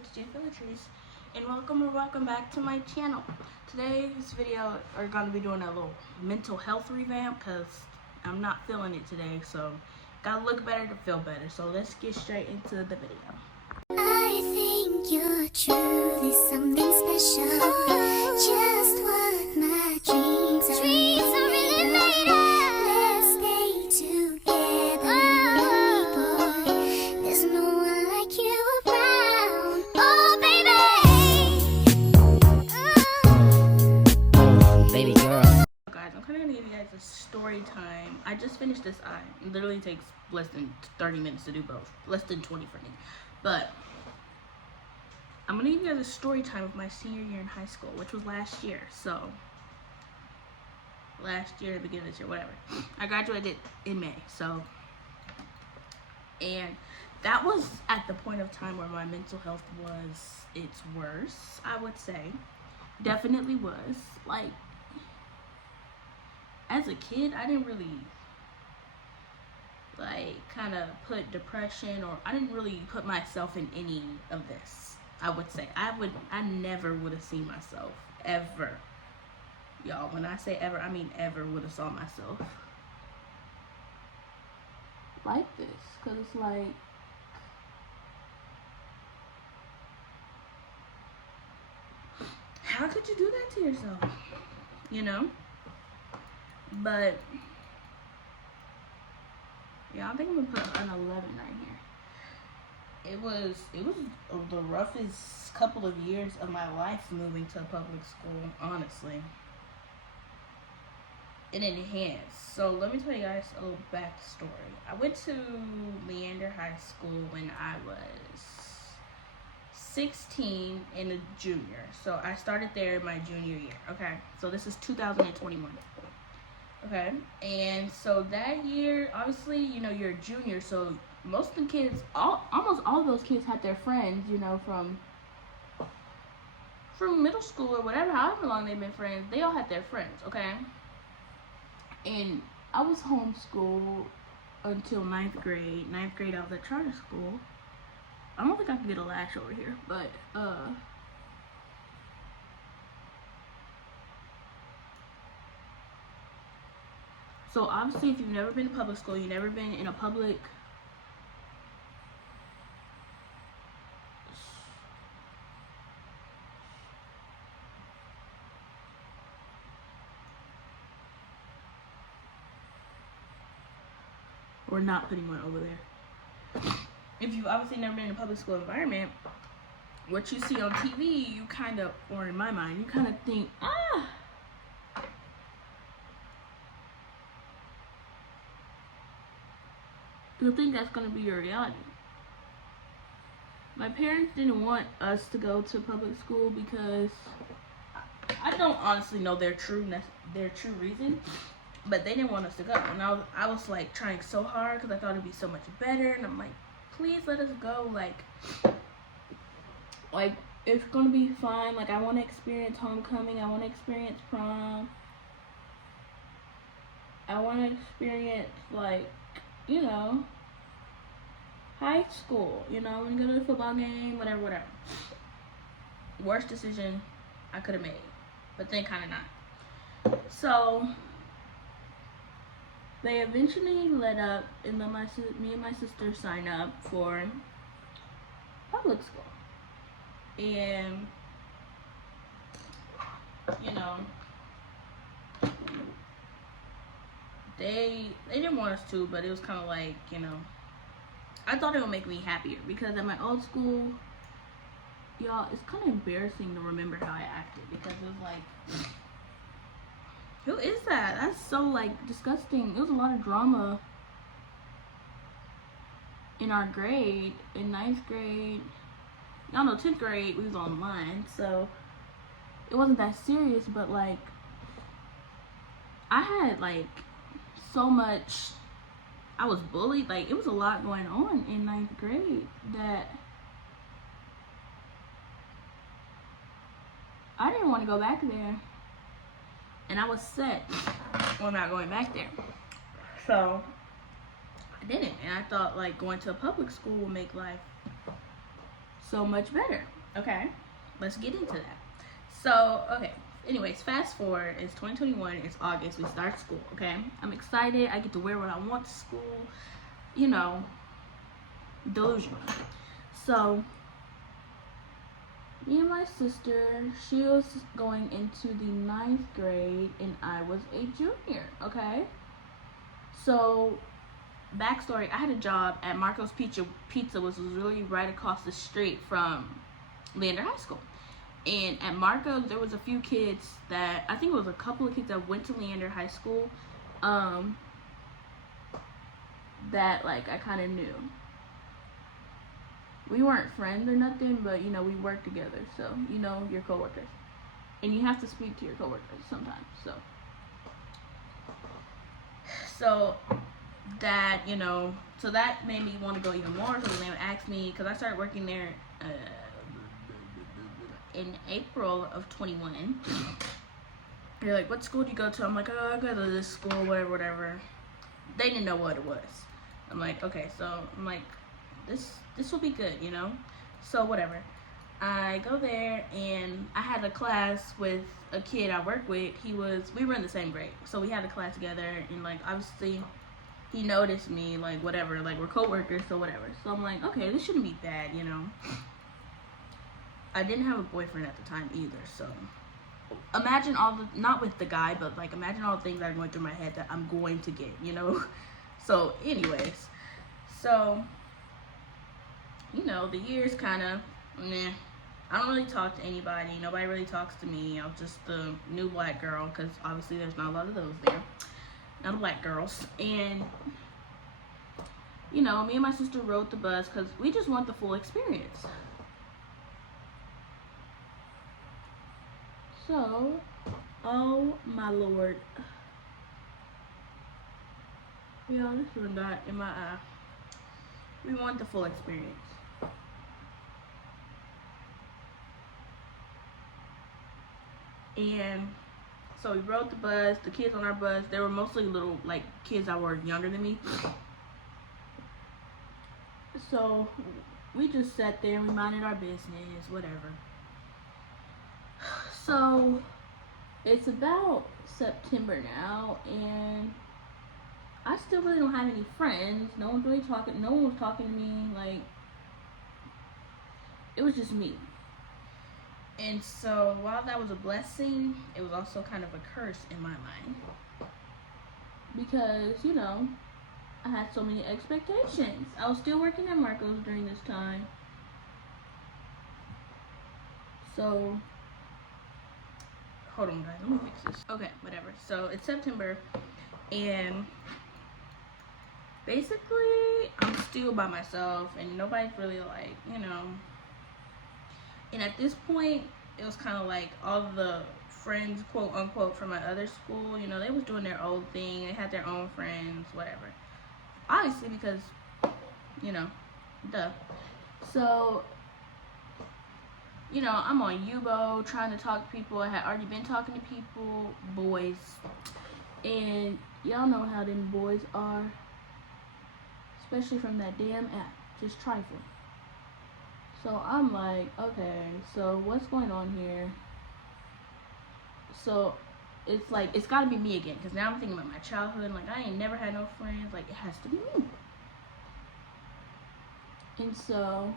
it's J Villagers, and welcome back to my channel. Today's video are going to be doing a little mental health revamp because I'm not feeling it today, so gotta look better to feel better. So let's get straight into the video. I think you're truly something special, just what my dreams are really made of. Let's stay together, boy. There's no one like you around. Oh, baby. Baby girl. Guys, I'm kind of gonna give you guys a story time. I just finished this eye. It literally takes less than 30 minutes to do both. Less than 20 for me. But I'm gonna give you guys a story time of my senior year in high school, which was last year. So last year, the beginning of this year, whatever. I graduated in May. So, and that was at the point of time where my mental health was its worst, I would say. Definitely was. Like, as a kid, I didn't really kind of put depression, or I didn't really put myself in any of this. I would say I never would have seen myself ever, y'all. When I say ever, I mean ever would have saw myself like this, because it's like, how could you do that to yourself, you know? But yeah, I think I'm gonna put an 11 right here. It was the roughest couple of years of my life moving to a public school, honestly. It enhanced. So let me tell you guys a little backstory. I went to Leander High School when I was 16 and a junior. So I started there my junior year. Okay, so this is 2021. Okay, and so that year, obviously, you know, you're a junior, so most of the kids, almost all of those kids had their friends, you know, from middle school or whatever, however long they've been friends, they all had their friends, okay? And I was homeschooled until 9th grade. 9th grade, I was at charter school. I don't think I can get a Lash over here, but, so obviously, if you've never been to public school, you've never been in a public we're not putting one over there. If you've obviously never been in a public school environment, what you see on TV, you kind of, or in my mind, you kind of think, you'll think that's going to be your reality. My parents didn't want us to go to public school because I don't honestly know their true reason, but they didn't want us to go. And I was like trying so hard because I thought it'd be so much better, and I'm like, please let us go. Like it's gonna be fine. Like, I want to experience homecoming. I want to experience prom. I want to experience, like, you know, high school, you know, when you go to the football game, whatever. Worst decision I could have made, but then kind of not. So they eventually let up, and then me and my sister signed up for public school. And, you know, they didn't want us to, but it was kind of like, you know, I thought it would make me happier, because at my old school, y'all, it's kind of embarrassing to remember how I acted, because it was like, who is that? That's so, like, disgusting. There was a lot of drama in our grade. In 9th grade, y'all know 10th grade, we was online, so it wasn't that serious, but, like, I had, like, so much, I was bullied. Like, it was a lot going on in 9th grade that I didn't want to go back there. And I was set on not going back there. So I didn't. And I thought, like, going to a public school would make life so much better. Okay, let's get into that. So, okay, anyways, fast forward. It's 2021. It's August. We start school. Okay, I'm excited. I get to wear what I want to school. You know, delusional. So, me and my sister, she was going into the 9th grade, and I was a junior. Okay, so backstory: I had a job at Marco's Pizza, which was really right across the street from Leander High School. And at Marco's, there was a few kids that, I think it was a couple of kids that went to Leander High School, that like I kind of knew. We weren't friends or nothing, but you know, we worked together, so you know your coworkers, and you have to speak to your coworkers sometimes. So that, you know, so that made me want to go even more. So they would ask me, because I started working there in April of 21. They're like, what school do you go to? I'm like, oh, I go to this school, whatever. They didn't know what it was. I'm like, okay, so I'm like, this will be good, you know? So whatever. I go there, and I had a class with a kid I work with. We were in the same grade. So we had a class together, and like, obviously, he noticed me, like, whatever, like, we're co-workers, so whatever. So I'm like, okay, this shouldn't be bad, you know? I didn't have a boyfriend at the time either, so imagine all the, not with the guy, but like, imagine all the things that are going through my head that I'm going to get, you know? So anyways, so, you know, the years kind of, meh. I don't really talk to anybody. Nobody really talks to me. I'm just the new black girl, because obviously there's not a lot of those there. Not black girls. And, you know, me and my sister rode the bus because we just want the full experience. So, oh my lord. Y'all, this one got in my eye. We want the full experience. And so we rode the bus. The kids on our bus, they were mostly little, like, kids that were younger than me. So we just sat there and we minded our business, whatever. So it's about September now, and I still really don't have any friends. No one's really talking. No one was talking to me. Like, it was just me. And so while that was a blessing, it was also kind of a curse in my mind. Because, you know, I had so many expectations. I was still working at Marco's during this time. So, hold on guys, let me fix this. Okay, whatever. So it's September, and basically I'm still by myself, and nobody's really, like, you know. And at this point, it was kind of like all the friends, quote unquote, from my other school, you know, they was doing their own thing. They had their own friends, whatever. Obviously, because, you know, duh. So, you know, I'm on Yubo trying to talk to people. I had already been talking to people, boys. And y'all know how them boys are. Especially from that damn app. Just trifling. So I'm like, okay, so what's going on here? So it's like, it's gotta be me again, because now I'm thinking about my childhood. Like, I ain't never had no friends. Like, it has to be me. And so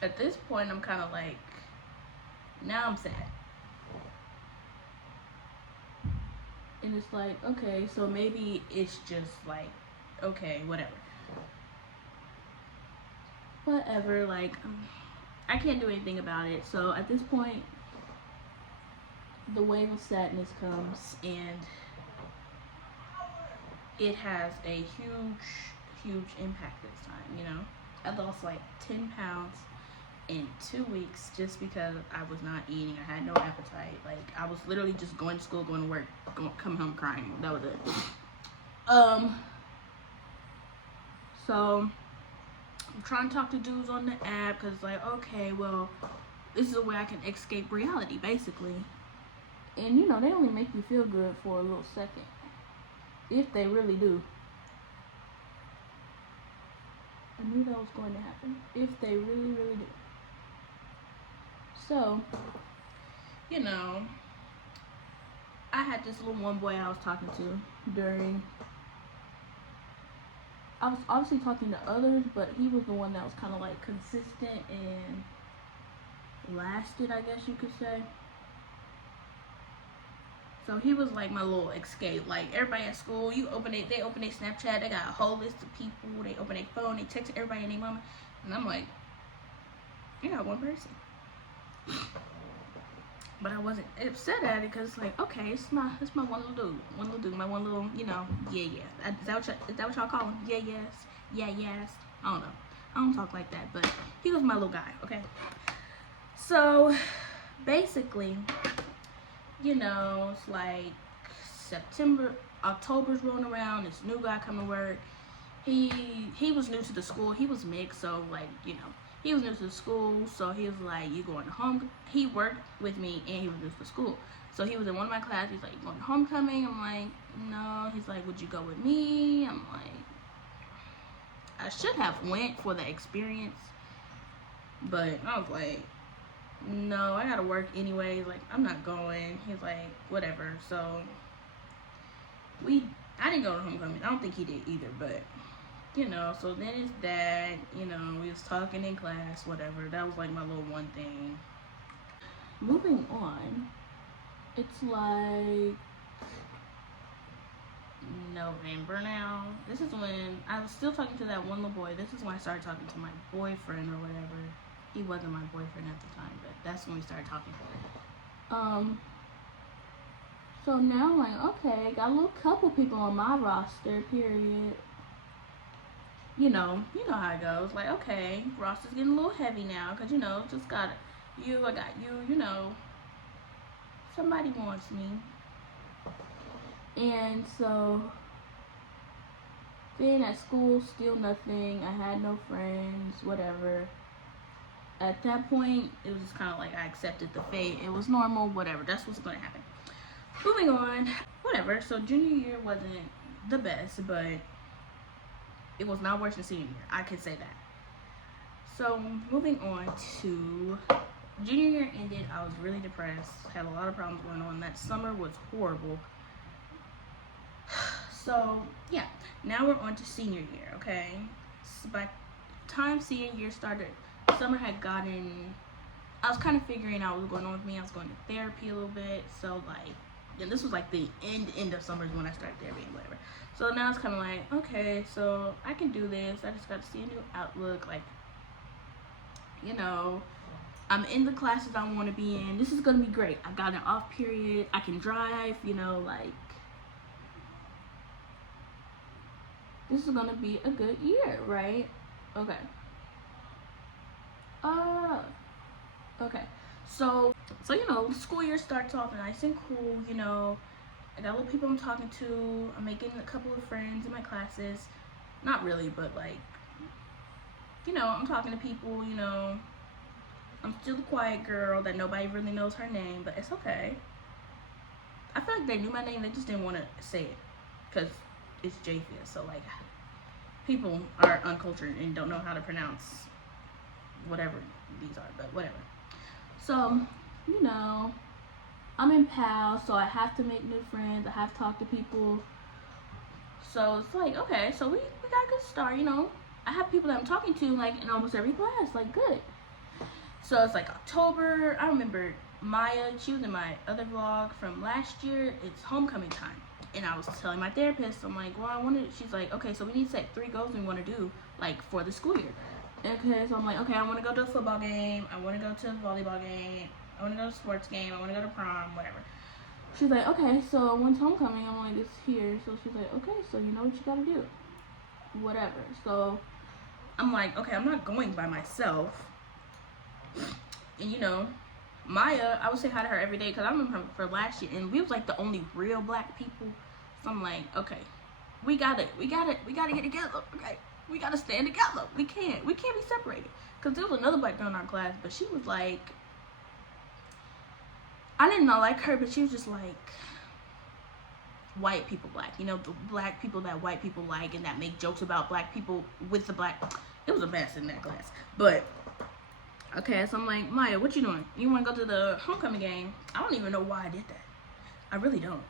at this point, I'm kind of like, now I'm sad. And it's like, okay, so maybe it's just like, okay, whatever. Whatever, like, I can't do anything about it. So at this point, the wave of sadness comes, and it has a huge impact this time, you know. I lost like 10 pounds in 2 weeks just because I was not eating. I had no appetite. Like, I was literally just going to school, going to work, come home crying. That was it. So I'm trying to talk to dudes on the app, because, like, okay, well, this is a way I can escape reality, basically. And, you know, they only make you feel good for a little second. If they really do. I knew that was going to happen if they really, really did. So, you know, I had this little one boy I was talking to during. I was obviously talking to others, but he was the one that was kind of like consistent and lasted, I guess you could say. So he was like my little escape. Like everybody at school, they open their Snapchat, they got a whole list of people, they open their phone, they text everybody and their mama, and I'm like, I got one person. But I wasn't upset at it because it's like, okay, it's my one little dude, my one little, you know, yeah. Is that what y'all call him? Yeah, yes. I don't know. I don't talk like that, but he was my little guy, okay? So basically, you know, it's like October's rolling around, this new guy coming to work. He was new to the school, he was mixed, so like, you know, he was new to the school, so he was like, you going to home? He worked with me and he was new to the school. So he was in one of my classes, he's like, you going to homecoming? I'm like, no. He's like, would you go with me? I'm like, I should have went for the experience, but I was like, no, I gotta work anyway. Like, I'm not going. He's like, whatever. So I didn't go to homecoming. I don't think he did either, but you know, so then it's that, you know, we was talking in class, whatever. That was like my little one thing. Moving on, it's like November now. This is when I was still talking to that one little boy. This is when I started talking to my boyfriend or whatever. He wasn't my boyfriend at the time, but that's when we started talking. So now I'm like, okay, got a little couple people on my roster, period. You know how it goes. Like, okay, roster's getting a little heavy now, cause you know, just got you, I got you, you know. Somebody wants me. And so then at school, still nothing. I had no friends, whatever. At that point, it was just kind of like I accepted the fate. It was normal, whatever. That's what's going to happen. Moving on, whatever. So junior year wasn't the best, but it was not worse than senior year. I could say that. So moving on to junior year ended. I was really depressed. Had a lot of problems going on. That summer was horrible. So yeah, now we're on to senior year. Okay, so by the time senior year started, summer had gotten. I was kind of figuring out what was going on with me. I was going to therapy a little bit. So like, and this was like the end of summer when I started therapy and whatever. So now it's kind of like, okay, so I can do this. I just got to see a new outlook. Like, you know, I'm in the classes I want to be in. This is going to be great. I got an off period. I can drive, you know, like, this is going to be a good year, right? Okay. Okay. So, you know, the school year starts off nice and cool, you know. I got little people I'm talking to. I'm making a couple of friends in my classes. Not really, but like, you know, I'm talking to people, you know. I'm still the quiet girl that nobody really knows her name, but it's okay. I feel like they knew my name, they just didn't want to say it because it's Japhia. So like, people are uncultured and don't know how to pronounce whatever these are, but whatever. So, you know, I'm in PAL, so I have to make new friends. I have to talk to people. So it's like, okay, so we got a good start, you know. I have people that I'm talking to, like, in almost every class, like, good. So it's like October. I remember Maya, she was in my other vlog from last year. It's homecoming time. And I was telling my therapist, I'm like, well, she's like, okay, so we need to set 3 goals we want to do, like, for the school year. Okay, so I'm like, okay, I want to go to a football game. I want to go to a volleyball game. I want to go to a sports game. I want to go to prom, whatever. She's like, okay, so when's homecoming? I'm like, it's here. So she's like, okay, so you know what you got to do. Whatever. So I'm like, okay, I'm not going by myself. And, you know, Maya, I would say hi to her every day because I remember her for last year. And we was like the only real black people. So I'm like, okay, we got to get together, okay? We got to stand together. We can't be separated. Because there was another black girl in our class, but she was like, I did not like her, but she was just like white people black. You know, the black people that white people like and that make jokes about black people with the black. It was a mess in that class. But okay, so I'm like, Maya, what you doing? You want to go to the homecoming game? I don't even know why I did that. I really don't.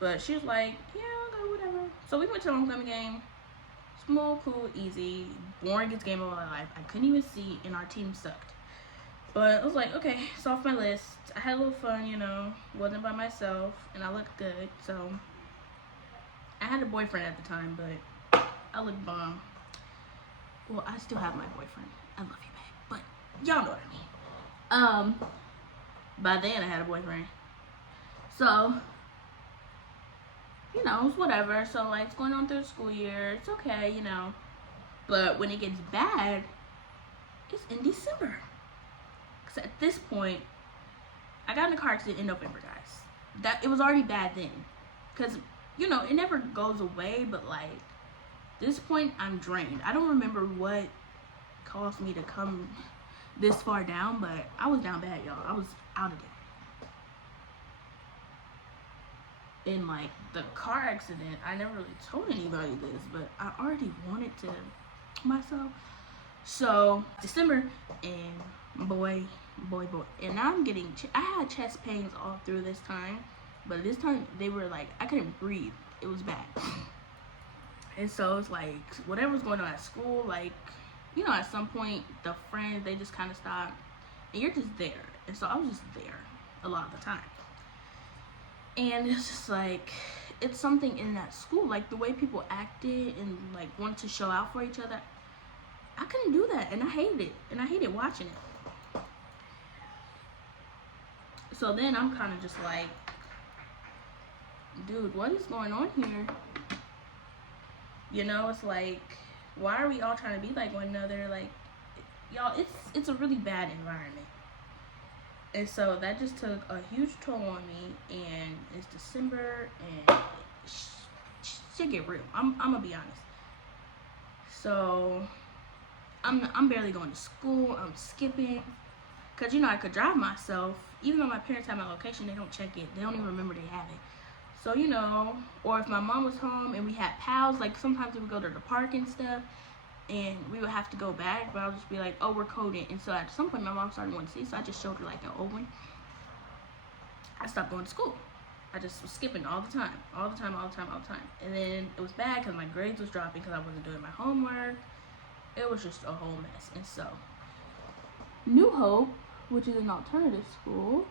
But she was like, yeah, I'll go, whatever. So we went to the homecoming game. Small, cool, easy, boringest game of my life. I couldn't even see, and our team sucked. But I was like, okay, it's off my list. I had a little fun, you know. Wasn't by myself, and I looked good. So I had a boyfriend at the time, but I looked bomb. Well, I still have my boyfriend. I love you, babe. But y'all know what I mean. By then I had a boyfriend. So, you know, it's whatever. So like it's going on through the school year. It's okay, you know. But when it gets bad, it's in December. Cause at this point, I got in a car accident in November, guys. It was already bad then. Cause, you know, it never goes away, but like this point I'm drained. I don't remember what caused me to come this far down, but I was down bad, y'all. I was out of it. In like the car accident, I never really told anybody this, but I already wanted to myself. So December, and boy, and now I'm getting, I had chest pains all through this time, but this time they were like, I couldn't breathe. It was bad. And so it's like, whatever's going on at school, like, you know, at some point, the friends, they just kind of stop, and you're just there. And so I was just there a lot of the time. And it's just like, it's something in that school, like the way people acted and like wanted to show out for each other. I couldn't do that, and I hated it, and I hated watching it. So then I'm kind of just like, dude, what is going on here? You know, it's like, why are we all trying to be like one another? Like, y'all, it's a really bad environment. And so that just took a huge toll on me, and it's December, and shit get real. I'm gonna be honest. So I'm barely going to school. I'm skipping, cause you know I could drive myself. Even though my parents have my location, they don't check it. They don't even remember they have it. So, you know, or if my mom was home and we had pals, like sometimes we would go to the park and stuff, and we would have to go back, but I would just be like, oh, we're coding. And so at some point my mom started wanting to see, so I just showed her like an old one. I stopped going to school. I just was skipping all the time. And then it was bad because my grades was dropping because I wasn't doing my homework. It was just a whole mess. And so New Hope, which is an alternative school,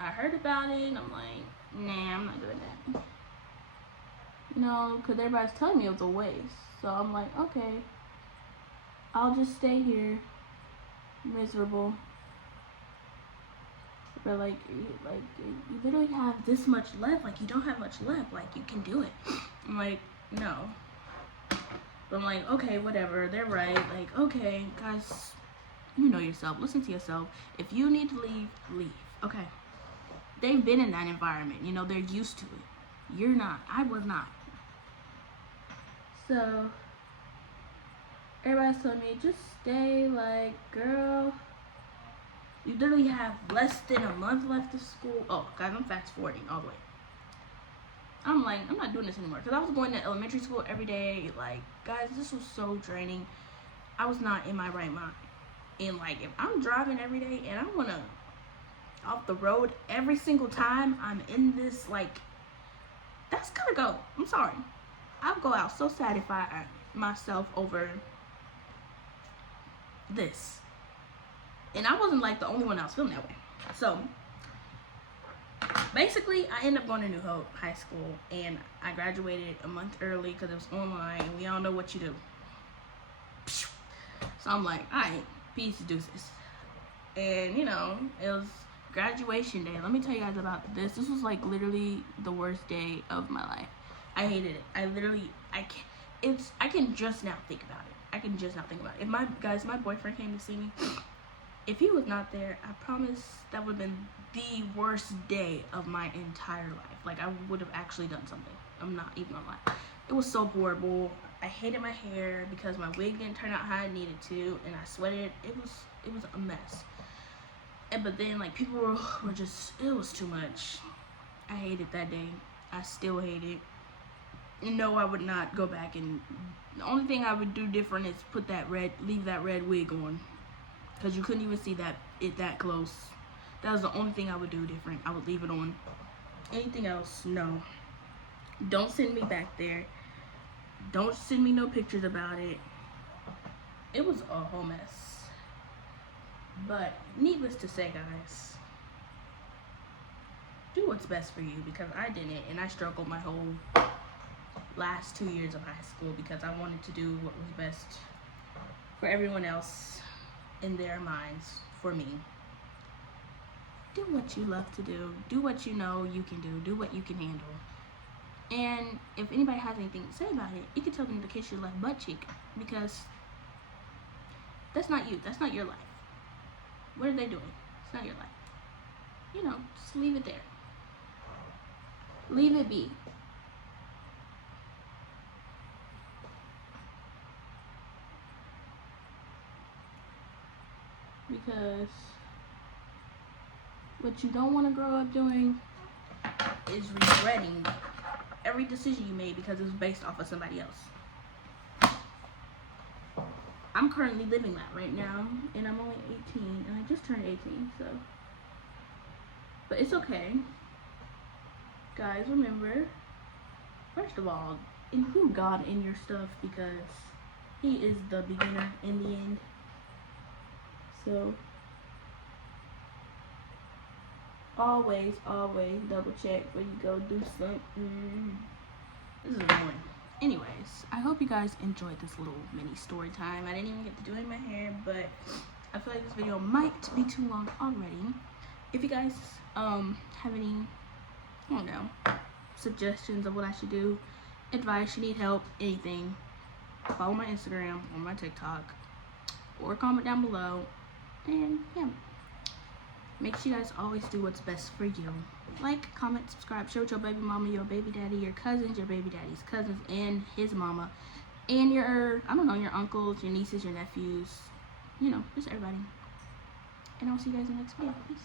I heard about it, and I'm like, nah, I'm not doing that. You know, because everybody's telling me it was a waste. So I'm like, okay, I'll just stay here, miserable. But like you literally have this much left. Like, you don't have much left. Like, you can do it. I'm like, no. But I'm like, okay, whatever. They're right. Like, okay, guys, you know yourself. Listen to yourself. If you need to leave, leave. Okay. They've been in that environment, you know, they're used to it. You're not. I was not. So everybody's telling me, just stay. Like, girl, you literally have less than a month left of school. Oh, guys, I'm fast forwarding all the way. I'm like, I'm not doing this anymore, because I was going to elementary school every day. Like, guys, this was so draining. I was not in my right mind. And like, if I'm driving every day and I want to off the road every single time I'm in this, like, that's gotta go. I'm sorry. I'll go out so sad if I myself over this. And I wasn't like the only one that was feeling that way. So basically I ended up going to New Hope High School, and I graduated a month early because it was online, and we all know what you do. So I'm like, alright, peace, deuces. And you know, it was graduation day. Let me tell you guys about this. This was like literally the worst day of my life. I hated it. I can just now think about it. If my boyfriend came to see me, if he was not there, I promise that would have been the worst day of my entire life. Like, I would have actually done something. I'm not even gonna lie. It was so horrible. I hated my hair because my wig didn't turn out how I needed to, and I sweated. It was a mess. But then, like, people were just, it was too much. I hated that day. I still hate it. no, I would not go back, and the only thing I would do different is leave that red wig on, because you couldn't even see that close. That was the only thing I would do different. I would leave it on. Anything else, no. Don't send me back there. Don't send me no pictures about it. It was a whole mess. But needless to say, guys, do what's best for you, because I didn't, and I struggled my whole last 2 years of high school because I wanted to do what was best for everyone else in their minds. For me, do what you love to do. Do what you know you can do. Do what you can handle. And if anybody has anything to say about it, you can tell them to kiss your left butt cheek, because that's not you. That's not your life. What are they doing? It's not your life. You know, just leave it there. Leave it be. Because what you don't want to grow up doing is regretting every decision you made because it was based off of somebody else. I'm currently living that right now, and I'm only 18, and I just turned 18, so. But it's okay. Guys, remember, first of all, include God in your stuff, because He is the beginner in the end. So, always double check before you go do something. This is annoying. Anyways, I hope you guys enjoyed this little mini story time. I didn't even get to do it in my hair, but I feel like this video might be too long already. If you guys have any, I don't know, suggestions of what I should do, advice, you need help, anything, follow my Instagram or my TikTok, or comment down below. And yeah, make sure you guys always do what's best for you. Like, comment, subscribe, share with your baby mama, your baby daddy, your cousins, your baby daddy's cousins, and his mama, and your, I don't know, your uncles, your nieces, your nephews, you know, just everybody. And I'll see you guys in the next video. Peace.